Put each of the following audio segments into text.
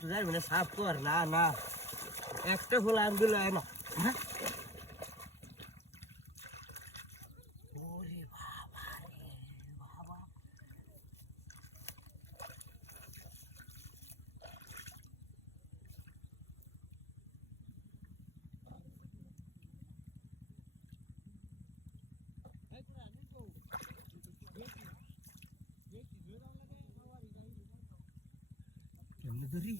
তুই যাবি না সাফ কর না না একটা হলো আমি দিল না হ্যাঁ ওরে বাবা রে বাবা কেমনে ধরি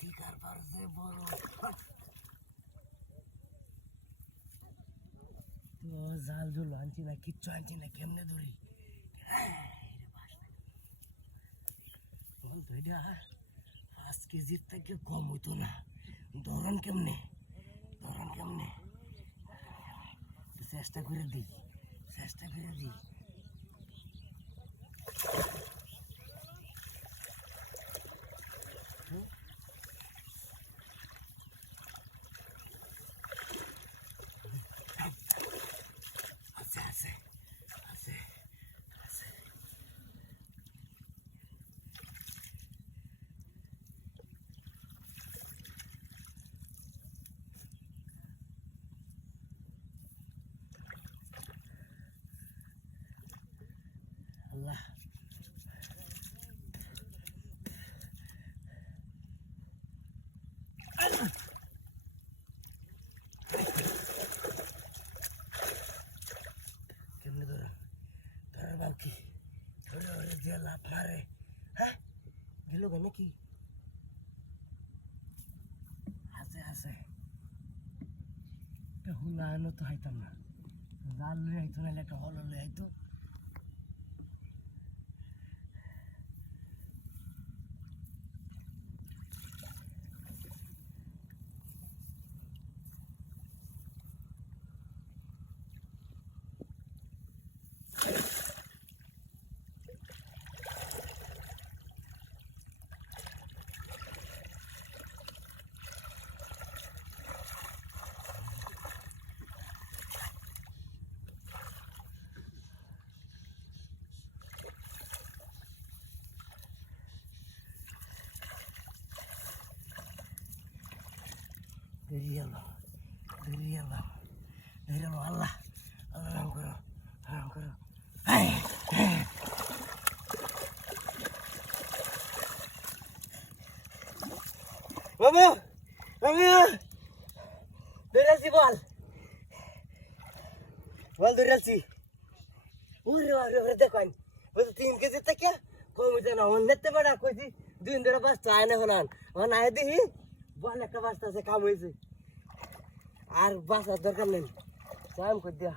ঠিকার পারছে বড় তো জাল জল আনছি না কিচ্ছু আনছি না কেমনে ধরি বল তো এটা 5 কেজির থেকে কম হইতো না ধরন কেমনে চেষ্টা করে দিই আছে আল্লাহ কেমনে ধর বাকি ধরে দিয়ে লাভ মারে হ্যাঁ গেল কেন কি আছে একটা হুলা আনো তো হাইতাম না জাল লই আইতো না একটা হল লই আইতো ধরে এলাম আল্লাহ রাম করো মামা ধরে আছি বল ধরে আছি ওরে দেখেন বলছি 3 কেজি থেকে কম হইতে না অন্যতে বেড়া কইছি 2 দিন ধরে বাঁচতে আয় না হলান আয় দেখি বল একটা বাঁচতে আছে কাম হয়েছে আর বাঁচার দরকার নেই চাম করে দিয়া